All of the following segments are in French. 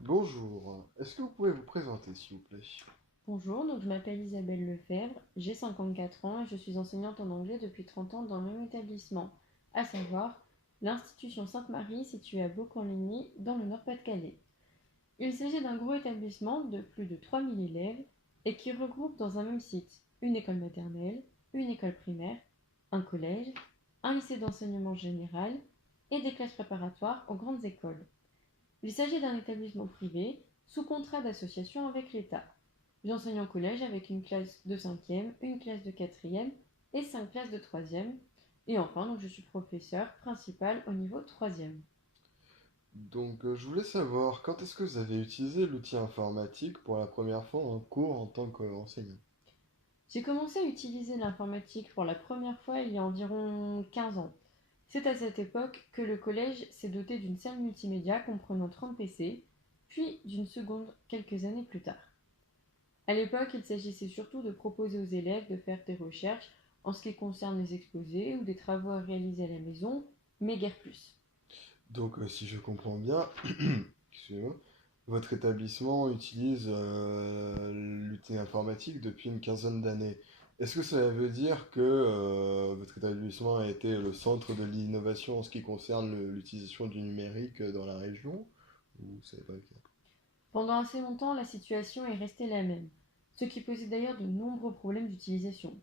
Bonjour, est-ce que vous pouvez vous présenter s'il vous plaît? Bonjour, donc je m'appelle Isabelle Lefebvre, j'ai 54 ans et je suis enseignante en anglais depuis 30 ans dans le même établissement, à savoir l'institution Sainte-Marie située à Beaucamp-Ligny dans le Nord-Pas-de-Calais. Il s'agit d'un gros établissement de plus de 3000 élèves et qui regroupe dans un même site une école maternelle, une école primaire, un collège, un lycée d'enseignement général et des classes préparatoires aux grandes écoles. Il s'agit d'un établissement privé sous contrat d'association avec l'État. J'enseigne en collège avec une classe de 5e, une classe de 4e et 5 classes de 3e. Et enfin, donc je suis professeur principal au niveau 3e. Je voulais savoir quand est-ce que vous avez utilisé l'outil informatique pour la première fois en cours en tant qu'enseignant? J'ai commencé à utiliser l'informatique pour la première fois il y a environ 15 ans. C'est à cette époque que le collège s'est doté d'une salle multimédia comprenant 30 PC, puis d'une seconde quelques années plus tard. À l'époque, il s'agissait surtout de proposer aux élèves de faire des recherches en ce qui concerne les exposés ou des travaux à réaliser à la maison, mais guère plus. Si je comprends bien, excusez-moi, votre établissement utilise l'outil informatique depuis une quinzaine d'années. Est-ce que ça veut dire que votre établissement a été le centre de l'innovation en ce qui concerne l'utilisation du numérique dans la région? Ou c'est pas le cas? Pendant assez longtemps, la situation est restée la même, ce qui posait d'ailleurs de nombreux problèmes d'utilisation.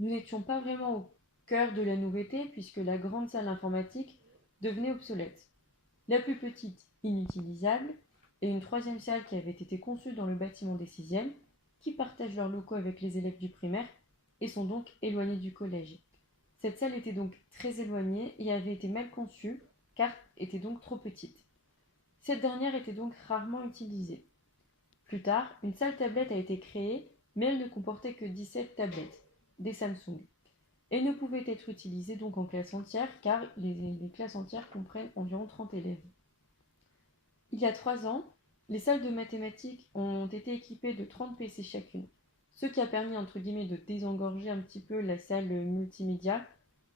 Nous n'étions pas vraiment au cœur de la nouveauté puisque la grande salle informatique devenait obsolète. La plus petite, inutilisable, et une troisième salle qui avait été conçue dans le bâtiment des sixièmes, qui partagent leurs locaux avec les élèves du primaire et sont donc éloignés du collège. Cette salle était donc très éloignée et avait été mal conçue car était donc trop petite. Cette dernière était donc rarement utilisée. Plus tard, une salle tablette a été créée, mais elle ne comportait que 17 tablettes, des Samsung, et ne pouvait être utilisée donc en classe entière car les classes entières comprennent environ 30 élèves. Il y a 3 ans, les salles de mathématiques ont été équipées de 30 PC chacune, ce qui a permis entre guillemets de désengorger un petit peu la salle multimédia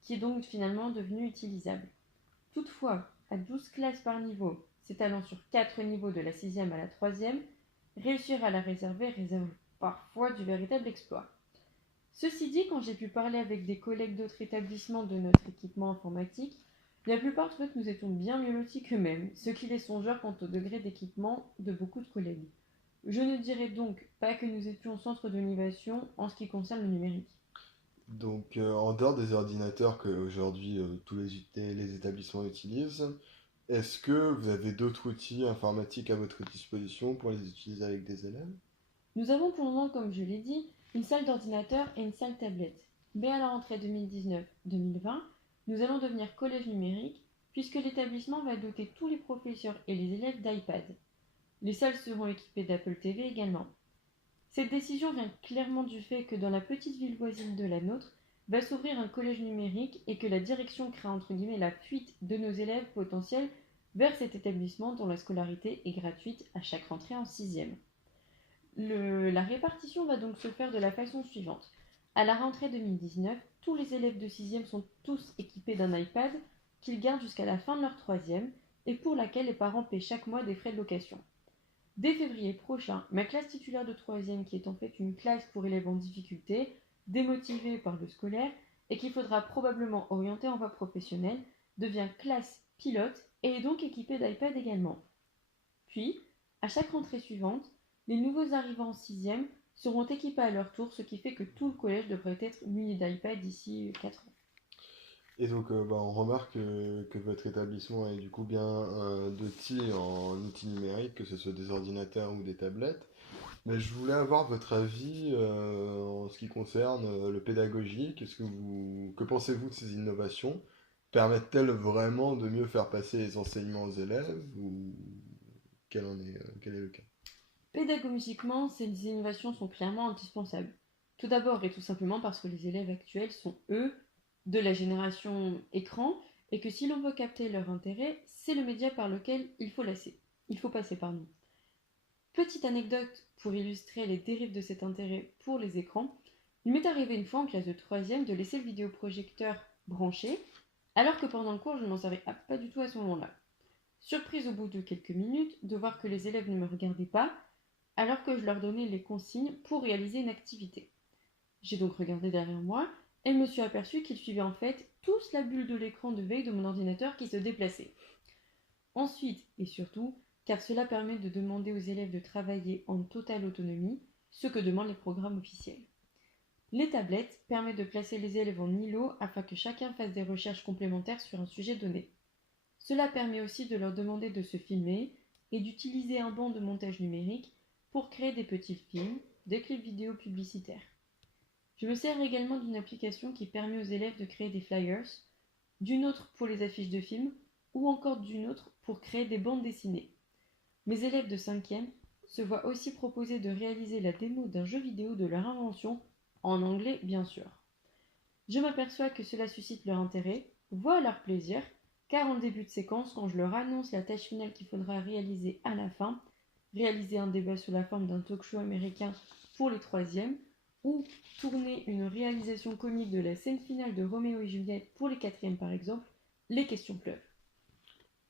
qui est donc finalement devenue utilisable. Toutefois, à 12 classes par niveau, s'étalant sur 4 niveaux de la sixième à la troisième, réussir à la réserver réserve parfois du véritable exploit. Ceci dit, quand j'ai pu parler avec des collègues d'autres établissements de notre équipement informatique, la plupart trouvaient que nous étions bien mieux lotis qu'eux-mêmes, ce qui laisse songeur quant au degré d'équipement de beaucoup de collègues. Je ne dirais donc pas que nous étions au centre de l'innovation en ce qui concerne le numérique. En dehors des ordinateurs que aujourd'hui les établissements utilisent, est-ce que vous avez d'autres outils informatiques à votre disposition pour les utiliser avec des élèves? Nous avons pour le moment, comme je l'ai dit, une salle d'ordinateur et une salle tablette. Mais à la rentrée 2019-2020, nous allons devenir collège numérique puisque l'établissement va doter tous les professeurs et les élèves d'iPad. Les salles seront équipées d'Apple TV également. Cette décision vient clairement du fait que dans la petite ville voisine de la nôtre va s'ouvrir un collège numérique et que la direction craint entre guillemets la fuite de nos élèves potentiels vers cet établissement dont la scolarité est gratuite à chaque rentrée en sixième. La répartition va donc se faire de la façon suivante. À la rentrée 2019, tous les élèves de sixième sont tous équipés d'un iPad qu'ils gardent jusqu'à la fin de leur troisième et pour laquelle les parents paient chaque mois des frais de location. Dès février prochain, ma classe titulaire de troisième, qui est en fait une classe pour élèves en difficulté, démotivée par le scolaire et qu'il faudra probablement orienter en voie professionnelle, devient classe pilote et est donc équipée d'iPad également. Puis, à chaque rentrée suivante, les nouveaux arrivants en sixième seront équipés à leur tour, ce qui fait que tout le collège devrait être muni d'iPad d'ici 4 ans. On remarque que votre établissement est du coup bien doté en outils numériques, que ce soit des ordinateurs ou des tablettes. Mais je voulais avoir votre avis en ce qui concerne le pédagogique. Que pensez-vous de ces innovations? Permettent-elles vraiment de mieux faire passer les enseignements aux élèves ou quel est le cas? Pédagogiquement, ces innovations sont clairement indispensables. Tout d'abord et tout simplement parce que les élèves actuels sont, eux, de la génération écran et que si l'on veut capter leur intérêt, c'est le média par lequel il faut passer. Pardon. Petite anecdote pour illustrer les dérives de cet intérêt pour les écrans, il m'est arrivé une fois en classe de troisième de laisser le vidéoprojecteur branché, alors que pendant le cours je ne m'en servais pas du tout à ce moment-là. Surprise au bout de quelques minutes de voir que les élèves ne me regardaient pas alors que je leur donnais les consignes pour réaliser une activité. J'ai donc regardé derrière moi et me suis aperçu qu'ils suivaient en fait tous la bulle de l'écran de veille de mon ordinateur qui se déplaçait. Ensuite, et surtout, car cela permet de demander aux élèves de travailler en totale autonomie, ce que demandent les programmes officiels. Les tablettes permettent de placer les élèves en îlot afin que chacun fasse des recherches complémentaires sur un sujet donné. Cela permet aussi de leur demander de se filmer et d'utiliser un banc de montage numérique pour créer des petits films, des clips vidéo publicitaires. Je me sers également d'une application qui permet aux élèves de créer des flyers, d'une autre pour les affiches de films ou encore d'une autre pour créer des bandes dessinées. Mes élèves de 5e se voient aussi proposer de réaliser la démo d'un jeu vidéo de leur invention, en anglais bien sûr. Je m'aperçois que cela suscite leur intérêt, voire leur plaisir, car en début de séquence, quand je leur annonce la tâche finale qu'il faudra réaliser à la fin, réaliser un débat sous la forme d'un talk-show américain pour les 3e, ou tourner une réalisation comique de la scène finale de Roméo et Juliette pour les 4e par exemple, les questions pleuvent.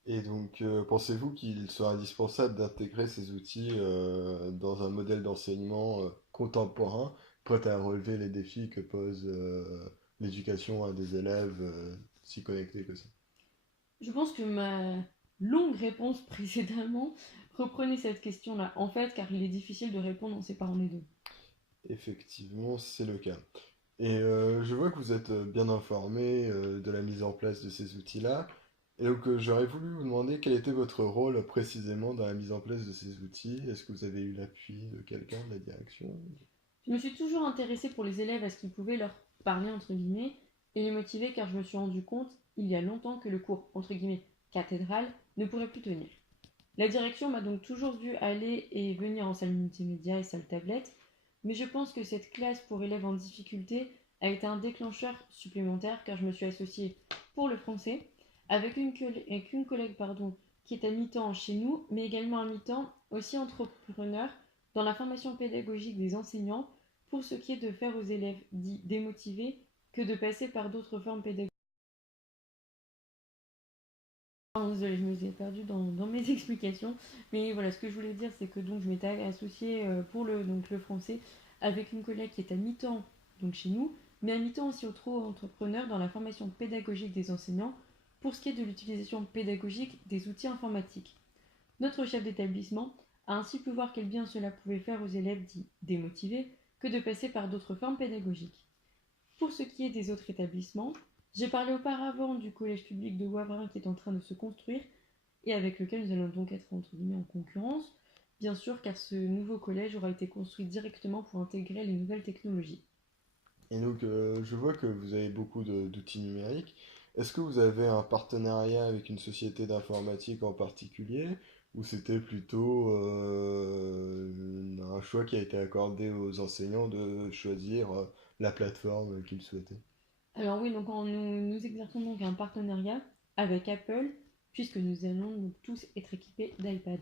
Et donc, pensez-vous qu'il soit indispensable d'intégrer ces outils dans un modèle d'enseignement contemporain, prêt à relever les défis que pose l'éducation à des élèves si connectés que ça? Je pense que ma longue réponse précédemment reprenait cette question-là, en fait, car il est difficile de répondre en séparant les deux. Effectivement, c'est le cas. Et je vois que vous êtes bien informé de la mise en place de ces outils-là. Et donc, j'aurais voulu vous demander quel était votre rôle précisément dans la mise en place de ces outils. Est-ce que vous avez eu l'appui de quelqu'un de la direction? Je me suis toujours intéressée pour les élèves à ce qu'ils pouvaient leur parler, entre guillemets, et les motiver car je me suis rendu compte, il y a longtemps, que le cours, entre guillemets, cathédrale, ne pourrait plus tenir. La direction m'a donc toujours vu aller et venir en salle multimédia et salle tablette, mais je pense que cette classe pour élèves en difficulté a été un déclencheur supplémentaire car je me suis associée pour le français avec une collègue qui est à mi-temps chez nous, mais également à mi-temps aussi entrepreneur dans la formation pédagogique des enseignants pour ce qui est de faire aux élèves dits démotivés que de passer par d'autres formes pédagogiques. Désolée, je me suis perdue dans mes explications. Mais voilà, ce que je voulais dire, c'est que donc je m'étais associée pour le français avec une collègue qui est à mi-temps donc chez nous, mais à mi-temps aussi auto-entrepreneur dans la formation pédagogique des enseignants pour ce qui est de l'utilisation pédagogique des outils informatiques. Notre chef d'établissement a ainsi pu voir quel bien cela pouvait faire aux élèves dits démotivés que de passer par d'autres formes pédagogiques. Pour ce qui est des autres établissements, j'ai parlé auparavant du collège public de Wavrin qui est en train de se construire et avec lequel nous allons donc être entre guillemets en concurrence, bien sûr car ce nouveau collège aura été construit directement pour intégrer les nouvelles technologies. Et donc, je vois que vous avez beaucoup d'outils numériques. Est-ce que vous avez un partenariat avec une société d'informatique en particulier, ou c'était plutôt un choix qui a été accordé aux enseignants de choisir la plateforme qu'ils souhaitaient? Alors oui, donc nous exerçons donc un partenariat avec Apple puisque nous allons donc tous être équipés d'iPad.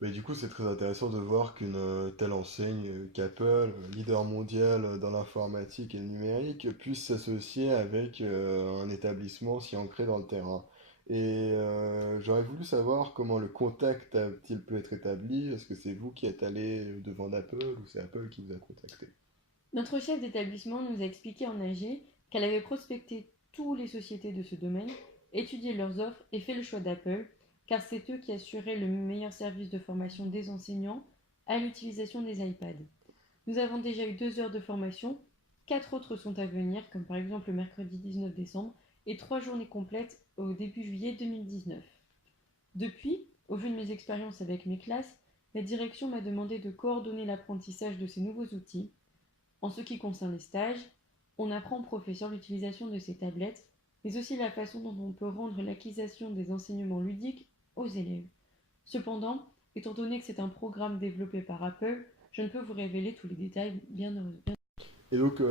Mais du coup, c'est très intéressant de voir qu'une telle enseigne qu'Apple, leader mondial dans l'informatique et le numérique, puisse s'associer avec un établissement si ancré dans le terrain. Et j'aurais voulu savoir comment le contact a-t-il pu être établi. Est-ce que c'est vous qui êtes allé devant d'Apple ou c'est Apple qui vous a contacté? Notre chef d'établissement nous a expliqué en AG qu'elle avait prospecté toutes les sociétés de ce domaine, étudié leurs offres et fait le choix d'Apple, car c'est eux qui assuraient le meilleur service de formation des enseignants à l'utilisation des iPads. Nous avons déjà eu 2 heures de formation, 4 autres sont à venir, comme par exemple le mercredi 19 décembre, et 3 journées complètes au début juillet 2019. Depuis, au vu de mes expériences avec mes classes, la direction m'a demandé de coordonner l'apprentissage de ces nouveaux outils. En ce qui concerne les stages, on apprend aux professeurs l'utilisation de ces tablettes, mais aussi la façon dont on peut rendre l'acquisition des enseignements ludiques aux élèves. Cependant, étant donné que c'est un programme développé par Apple, je ne peux vous révéler tous les détails, bien heureusement. Et donc,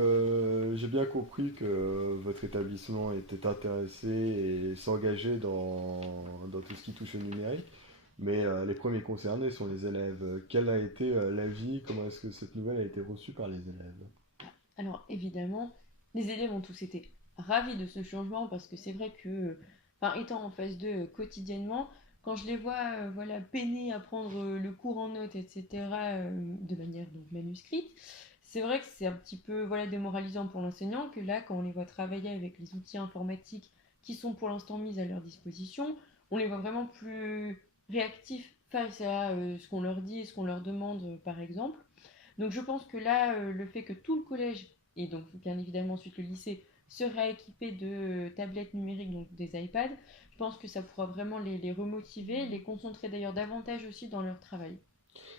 j'ai bien compris que votre établissement était intéressé et s'engageait dans tout ce qui touche au numérique, mais les premiers concernés sont les élèves. Quel a été l'avis, comment est-ce que cette nouvelle a été reçue par les élèves? Alors évidemment, les élèves ont tous été ravis de ce changement parce que c'est vrai que enfin étant en phase 2 quotidiennement, quand je les vois voilà, peiner à prendre le cours en notes, etc., de manière donc manuscrite, c'est vrai que c'est un petit peu voilà, démoralisant pour l'enseignant que là, quand on les voit travailler avec les outils informatiques qui sont pour l'instant mis à leur disposition, on les voit vraiment plus réactifs face à ce qu'on leur dit et ce qu'on leur demande, par exemple. Donc je pense que là, le fait que tout le collège, et donc bien évidemment ensuite le lycée, sera équipé de tablettes numériques, donc des iPads, je pense que ça pourra vraiment les remotiver, les concentrer d'ailleurs davantage aussi dans leur travail.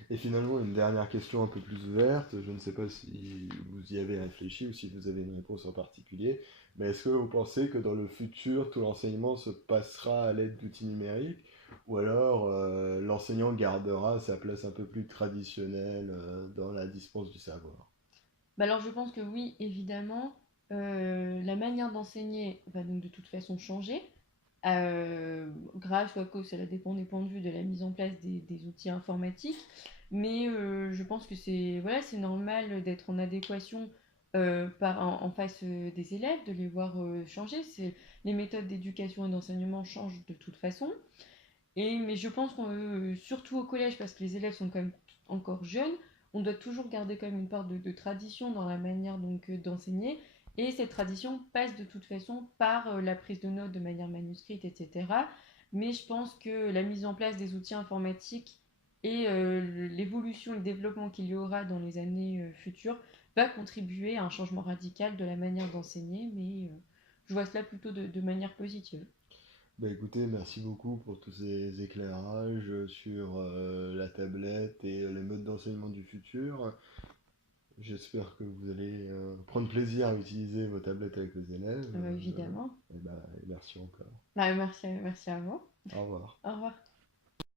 Et finalement, une dernière question un peu plus ouverte, je ne sais pas si vous y avez réfléchi ou si vous avez une réponse en particulier, mais est-ce que vous pensez que dans le futur, tout l'enseignement se passera à l'aide d'outils numériques, ou alors l'enseignant gardera sa place un peu plus traditionnelle dans la dispense du savoir? Bah alors je pense que oui, évidemment, la manière d'enseigner va donc de toute façon changer, grâce ou à cause, cela dépend des points de vue de la mise en place des outils informatiques, mais je pense que c'est voilà, c'est normal d'être en adéquation en face des élèves, de les voir changer. Les méthodes d'éducation et d'enseignement changent de toute façon. Mais je pense qu'on surtout au collège, parce que les élèves sont quand même encore jeunes, on doit toujours garder quand même une part de tradition dans la manière donc d'enseigner. Et cette tradition passe de toute façon par la prise de notes de manière manuscrite, etc. Mais je pense que la mise en place des outils informatiques et l'évolution et le développement qu'il y aura dans les années futures va contribuer à un changement radical de la manière d'enseigner, mais je vois cela plutôt de manière positive. Bah écoutez, merci beaucoup pour tous ces éclairages sur la tablette et les modes d'enseignement du futur. J'espère que vous allez prendre plaisir à utiliser vos tablettes avec les élèves. Évidemment. Et bah, merci encore. Bah, merci, merci à vous. Au revoir. Au revoir.